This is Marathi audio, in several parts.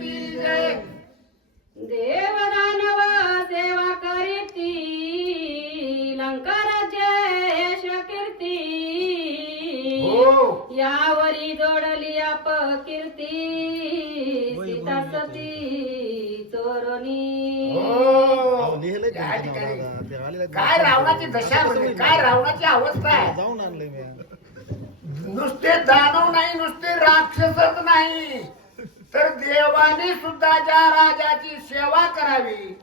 की जय. देवदानव सेवा करीती लंका राज्य यश कीर्ती. हो. यावरी जोडली अपकीर्ती सीता सती चोरणी हो. काय रावणाची दशा म्हणजे काय रावणाची अवस्था आहे? जाऊन आणलंय मी. नुसते दानव नाही नुसते राक्षसच नाही. तर देवाने सुद्धा ज्या राजाची सेवा करावी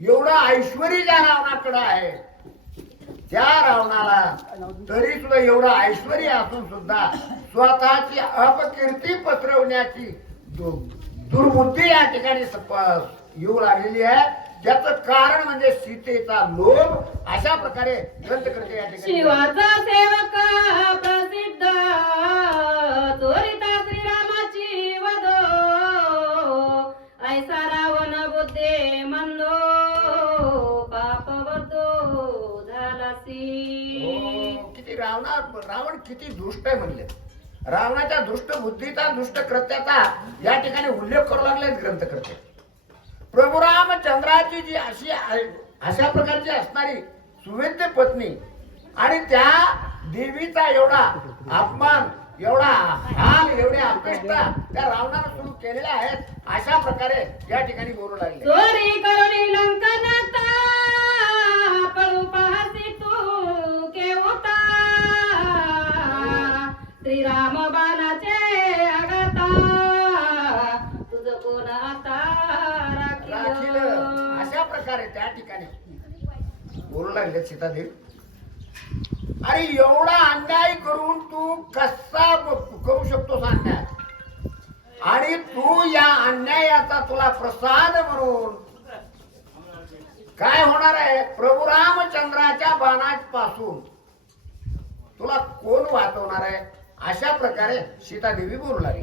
एवढं ऐश्वर ज्या रावणाकडे आहे त्या रावणाला तरी सुद्धा एवढं ऐश्वर असून सुद्धा स्वतःची अपकीर्ती पसरवण्याची दुर्बुद्धी या ठिकाणी येऊ लागलेली आहे. ज्याचं कारण म्हणजे सीतेचा लोभ अशा प्रकारे ग्रंथ करते या ठिकाणी शिवाचा सेवक प्रसिद्ध रावणा रावण किती दुष्ट आहे म्हणले. रावणाच्या दुष्ट बुद्धीचा दुष्ट कृत्याचा या ठिकाणी उल्लेख करू लागले ग्रंथकर्ते. प्रभू रामचंद्राची जी अशी अशा प्रकारची असणारी सुवेद्य पत्नी आणि त्या देवीचा एवढा अपमान एवढा हाल एवढे अपेष्टा त्या रावणानं सुरू केलेल्या आहेत अशा प्रकारे या ठिकाणी बोलू लागले. प्रकारे त्या ठिकाणी. बोलू लागले सीतादेवी. अरे एवढा अन्याय करून तू कसा करू शकतोस अन्याय? आणि तू या अन्यायाचा तुला प्रसाद म्हणून काय होणार आहे? प्रभू रामचंद्राच्या बाणापासून तुला कोण वाचवणार आहे? अशा प्रकारे सीतादेवी बोलू लागली.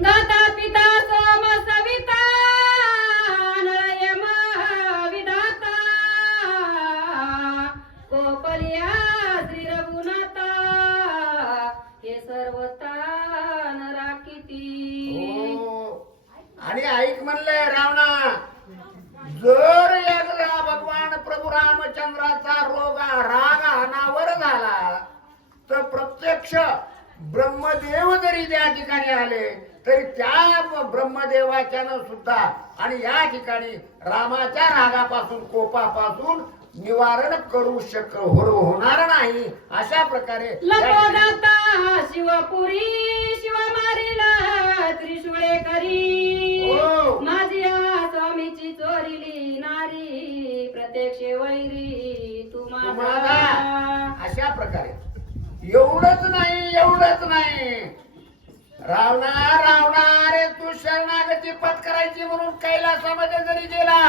जर एकदा भगवान प्रभू रामचंद्राचा रोग राग अनावर झाला तर प्रत्यक्ष ब्रह्मदेव जरी त्या ठिकाणी आले तरी त्या ब्रह्मदेवाच्यानं सुद्धा आणि या ठिकाणी रामाच्या रागापासून कोपापासून निवारण करू शक होणार नाही अशा प्रकारे शिवपुरी शिव मारिला एवढंच नाही. रावणा रावणा अरे तू शरणागती पत्करायची म्हणून कैलासामध्ये जरी गेला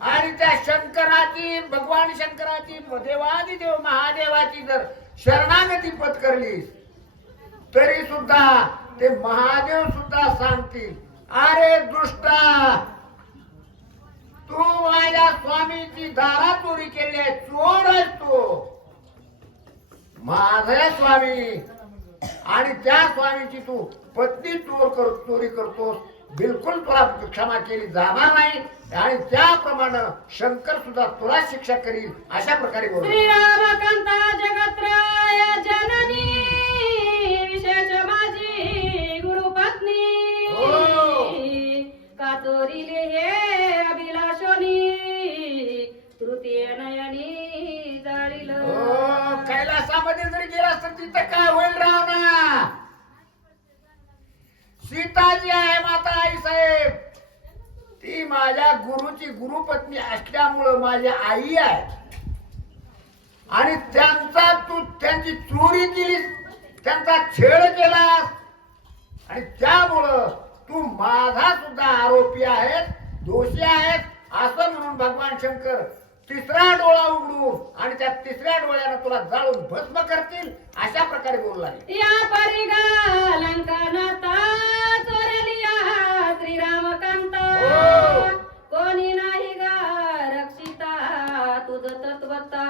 आणि त्या शंकराची भगवान शंकराची देवादी देव महादेवाची जर शरणागती पत्करली तरी सुद्धा ते महादेव सुद्धा सांगतील अरे दुष्टा! तू माझ्या स्वामीची दारा चोरी केली आहे चोर आहे तू. माझ्या स्वामी आणि त्या स्वामीची तू पत्नी चोर कर चोरी करतोस. बिलकुल तुला क्षमा केली जाणार नाही. आणि त्याप्रमाणे शंकर सुद्धा तुला शिक्षा करील. अशा प्रकारे बोल श्रीरामकांता जगत्राय जननी. रामाने जरी गेला तर तिथं काय होईल रावणा सीताजी आहे माता आई साहेब. ती माझ्या गुरुची गुरुपत्नी असल्यामुळं माझी आई आहे. आणि त्यांचा तू त्यांची चोरी केली त्यांचा छेड केलास. आणि त्यामुळं तू माझा सुद्धा आरोपी आहेस दोषी आहेस असं म्हणून भगवान शंकर तिसरा डोळा उघडून आणि त्या तिसऱ्या डोळ्यानं तुला जाळून भस्म करतील अशा प्रकारे बोलू लागले. या परिगा लंकानाता चोरलिया श्रीरामकांता. हो. कोणी नाही गा रक्षिता तुझ तत्वता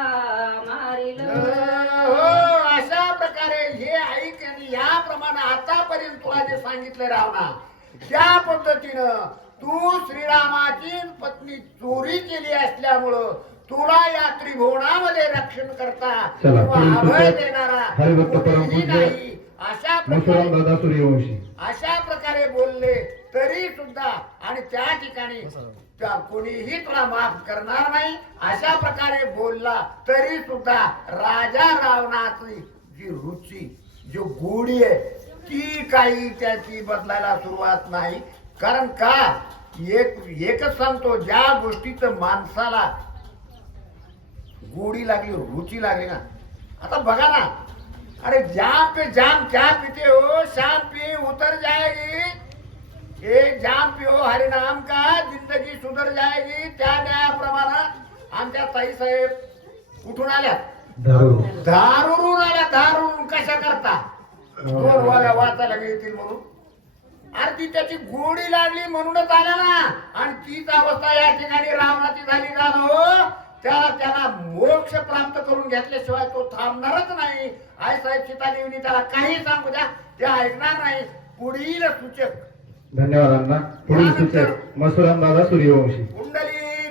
मारिल. हो अशा प्रकारे हे ऐक आणि याप्रमाणे आतापर्यंत तुला जे सांगितलं रावणा त्या पद्धतीनं तू श्रीरामाची पत्नी चोरी केली असल्यामुळं तुला या त्रिभुवनामध्ये रक्षण करता अभय देणारा नाही अशा प्रकारे अशा प्रकारे बोलले तरी सुद्धा आणि त्या ठिकाणी कोणीही तुला माफ करणार नाही. अशा प्रकारे बोलला तरी सुद्धा राजा रावणाची जी रुची जी गोडी आहे ती काही त्याची बदलायला सुरुवात नाही. कारण का? एक एकच सांगतो ज्या गोष्टीचं माणसाला गोडी लागली रुची लागली ना. आता बघा ना. अरे जाम पे जाम क्या पीते हो? शाम पी उतर जाएगी। एक जाम पिओ हरे नाम का। जिंदगी सुधर जाएगी। त्या न्यायाप्रमाणे आमच्या ताई साहेब कुठून आल्या. धरू दारून आल्या दारून कशा करता? दोन वाऱ्या वाचायला मिळतील म्हणून. अरे ती त्याची गोडी लागली म्हणूनच आल्या ना. आणि तीच अवस्था या ठिकाणी रावणाची झाली का त्याला त्याला मोक्ष प्राप्त करून घेतल्याशिवाय तो थांबणारच नाही. आई साहेब सीतादेवीने त्याला काही सांगू द्या ते ऐकणार नाही. पुढील सूचक. धन्यवाद अण्णा. पुढील सूचक मसुराम दादा सूर्यवंशी. कुंडली